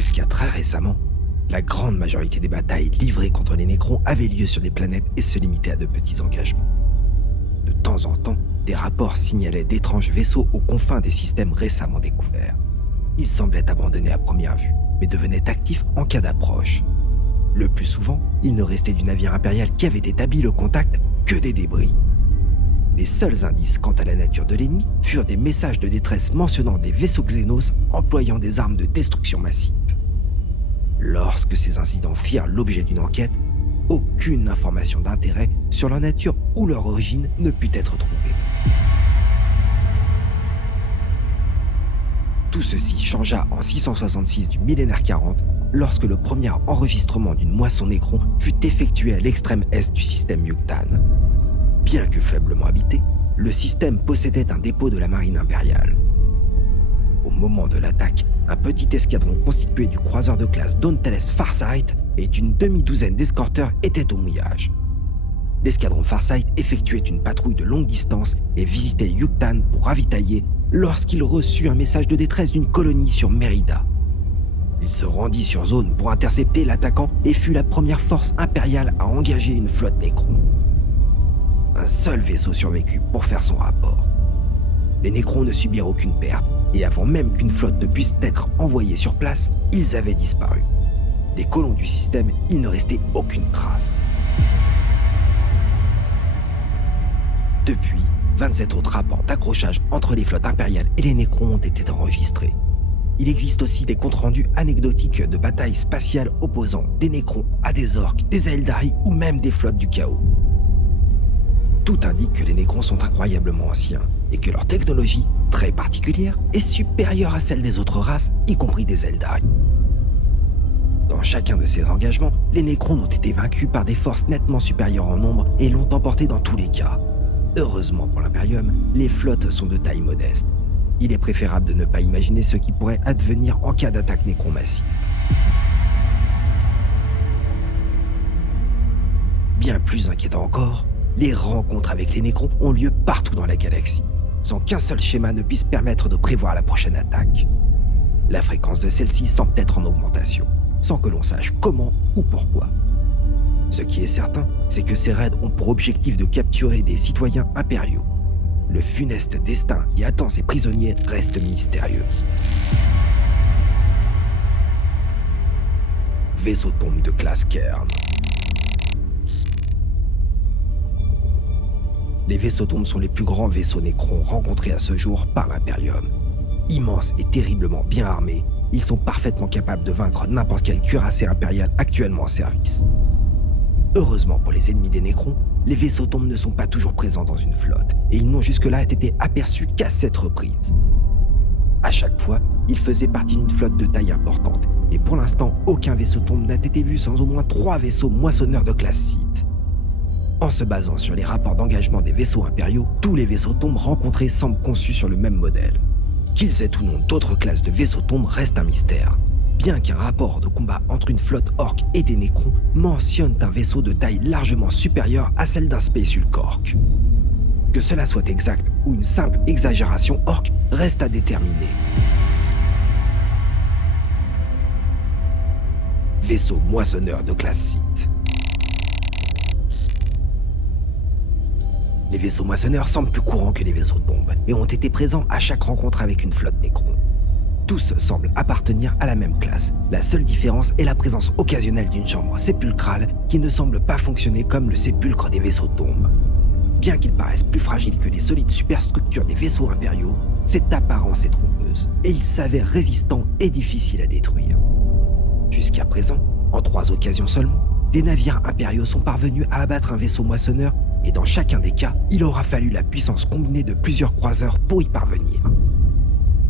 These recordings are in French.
Jusqu'à très récemment, la grande majorité des batailles livrées contre les Nécrons avaient lieu sur des planètes et se limitaient à de petits engagements. De temps en temps, des rapports signalaient d'étranges vaisseaux aux confins des systèmes récemment découverts. Ils semblaient abandonnés à première vue, mais devenaient actifs en cas d'approche. Le plus souvent, il ne restait du navire impérial qui avait établi le contact que des débris. Les seuls indices quant à la nature de l'ennemi furent des messages de détresse mentionnant des vaisseaux Xénos employant des armes de destruction massive. Lorsque ces incidents firent l'objet d'une enquête, aucune information d'intérêt sur leur nature ou leur origine ne put être trouvée. Tout ceci changea en 666 du millénaire 40, lorsque le premier enregistrement d'une moisson Nécron fut effectué à l'extrême est du système Yuctan. Bien que faiblement habité, le système possédait un dépôt de la marine impériale. Au moment de l'attaque, un petit escadron constitué du croiseur de classe Dauntless Farsight et d'une demi-douzaine d'escorteurs était au mouillage. L'escadron Farsight effectuait une patrouille de longue distance et visitait Yuctan pour ravitailler lorsqu'il reçut un message de détresse d'une colonie sur Mérida. Il se rendit sur zone pour intercepter l'attaquant et fut la première force impériale à engager une flotte Nécron. Un seul vaisseau survécut pour faire son rapport. Les Nécrons ne subirent aucune perte, et avant même qu'une flotte ne puisse être envoyée sur place, ils avaient disparu. Des colons du système, il ne restait aucune trace. Depuis, 27 autres rapports d'accrochage entre les flottes impériales et les Nécrons ont été enregistrés. Il existe aussi des comptes rendus anecdotiques de batailles spatiales opposant des Nécrons à des orques, des Aeldari ou même des flottes du chaos. Tout indique que les Nécrons sont incroyablement anciens et que leur technologie, très particulière, est supérieure à celle des autres races, y compris des Aeldari. Dans chacun de ces engagements, les Nécrons ont été vaincus par des forces nettement supérieures en nombre et l'ont emporté dans tous les cas. Heureusement pour l'Imperium, les flottes sont de taille modeste. Il est préférable de ne pas imaginer ce qui pourrait advenir en cas d'attaque Nécron massive. Bien plus inquiétant encore, les rencontres avec les Nécrons ont lieu partout dans la galaxie, sans qu'un seul schéma ne puisse permettre de prévoir la prochaine attaque. La fréquence de celle-ci semble être en augmentation, sans que l'on sache comment ou pourquoi. Ce qui est certain, c'est que ces raids ont pour objectif de capturer des citoyens impériaux. Le funeste destin qui attend ces prisonniers reste mystérieux. Vaisseau tombe de classe Cairn. Les vaisseaux tombes sont les plus grands vaisseaux Nécrons rencontrés à ce jour par l'Imperium. Immenses et terriblement bien armés, ils sont parfaitement capables de vaincre n'importe quel cuirassé impérial actuellement en service. Heureusement pour les ennemis des Nécrons, les vaisseaux tombes ne sont pas toujours présents dans une flotte, et ils n'ont jusque-là été aperçus qu'à 7 reprises. À chaque fois, ils faisaient partie d'une flotte de taille importante, et pour l'instant, aucun vaisseau tombe n'a été vu sans au moins 3 vaisseaux moissonneurs de classe Sith. En se basant sur les rapports d'engagement des vaisseaux impériaux, tous les vaisseaux tombes rencontrés semblent conçus sur le même modèle. Qu'ils aient ou non d'autres classes de vaisseaux tombes reste un mystère, bien qu'un rapport de combat entre une flotte orque et des Nécrons mentionne un vaisseau de taille largement supérieure à celle d'un Space Hulk orque. Que cela soit exact ou une simple exagération orque reste à déterminer. Vaisseau moissonneur de classe Sith. Les vaisseaux moissonneurs semblent plus courants que les vaisseaux tombes et ont été présents à chaque rencontre avec une flotte Nécron. Tous semblent appartenir à la même classe. La seule différence est la présence occasionnelle d'une chambre sépulcrale qui ne semble pas fonctionner comme le sépulcre des vaisseaux tombes. Bien qu'ils paraissent plus fragiles que les solides superstructures des vaisseaux impériaux, cette apparence est trompeuse et ils s'avèrent résistants et difficiles à détruire. Jusqu'à présent, en 3 occasions seulement, des navires impériaux sont parvenus à abattre un vaisseau moissonneur et dans chacun des cas, il aura fallu la puissance combinée de plusieurs croiseurs pour y parvenir.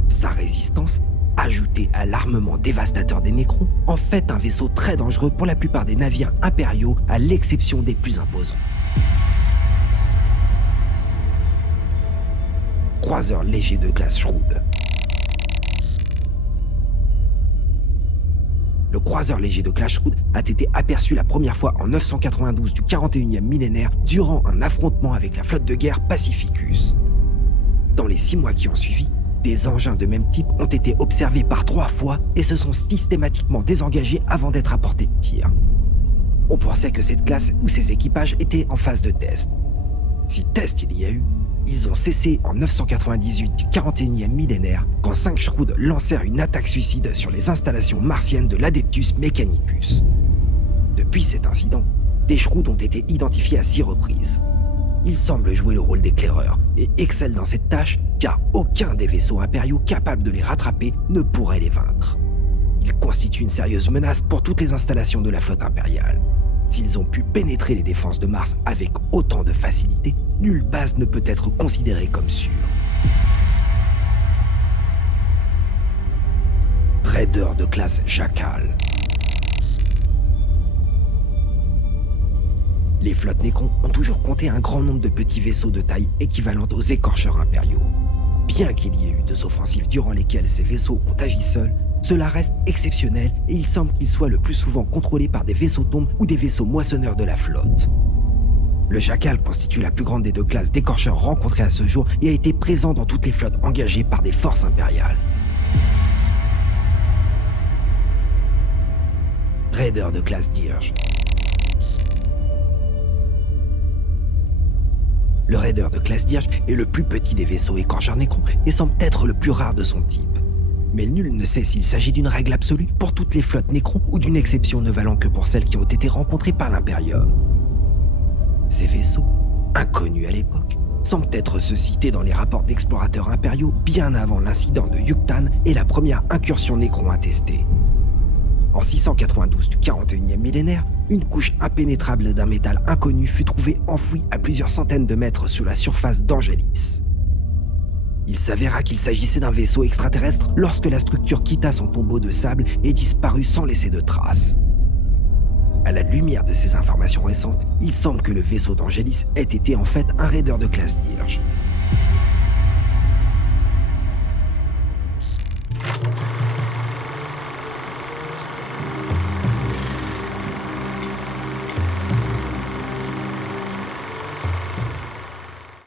Sa résistance, ajoutée à l'armement dévastateur des Nécrons, en fait un vaisseau très dangereux pour la plupart des navires impériaux, à l'exception des plus imposants. Croiseur léger de classe Shrewd. Le croiseur léger de classe Shrewd a été aperçu la première fois en 992 du 41e millénaire durant un affrontement avec la flotte de guerre Pacificus. Dans les 6 mois qui ont suivi, Des engins de même type ont été observés par 3 fois et se sont systématiquement désengagés avant d'être à portée de tir. On pensait que cette classe ou ses équipages étaient en phase de test. Si test il y a eu, ils ont cessé en 998 du 41e millénaire quand 5 Shroods lancèrent une attaque suicide sur les installations martiennes de l'Adeptus Mechanicus. Depuis cet incident, des Shroods ont été identifiés à 6 reprises. Ils semblent jouer le rôle d'éclaireurs et excellent dans cette tâche car aucun des vaisseaux impériaux capables de les rattraper ne pourrait les vaincre. Ils constituent une sérieuse menace pour toutes les installations de la flotte impériale. S'ils ont pu pénétrer les défenses de Mars avec autant de facilité, nulle base ne peut être considérée comme sûre. Raider de classe Jackal. Les flottes Necrons ont toujours compté un grand nombre de petits vaisseaux de taille équivalente aux écorcheurs impériaux. Bien qu'il y ait eu 2 offensives durant lesquelles ces vaisseaux ont agi seuls, cela reste exceptionnel et il semble qu'ils soient le plus souvent contrôlés par des vaisseaux tombes ou des vaisseaux moissonneurs de la flotte. Le Jackal constitue la plus grande des 2 classes d'écorcheurs rencontrées à ce jour et a été présent dans toutes les flottes engagées par des forces impériales. Raider de classe Dirge. Le Raider de classe Dirge est le plus petit des vaisseaux écorcheurs Necrons et semble être le plus rare de son type. Mais nul ne sait s'il s'agit d'une règle absolue pour toutes les flottes Necrons ou d'une exception ne valant que pour celles qui ont été rencontrées par l'Imperium. Ces vaisseaux, inconnus à l'époque, semblent être ceux cités dans les rapports d'explorateurs impériaux bien avant l'incident de Yuctan et la première incursion Necron attestée. En 692 du 41e millénaire, une couche impénétrable d'un métal inconnu fut trouvée enfouie à plusieurs centaines de mètres sous la surface d'Angelis. Il s'avéra qu'il s'agissait d'un vaisseau extraterrestre lorsque la structure quitta son tombeau de sable et disparut sans laisser de traces. À la lumière de ces informations récentes, il semble que le vaisseau d'Angelis ait été en fait un raider de classe Dirge.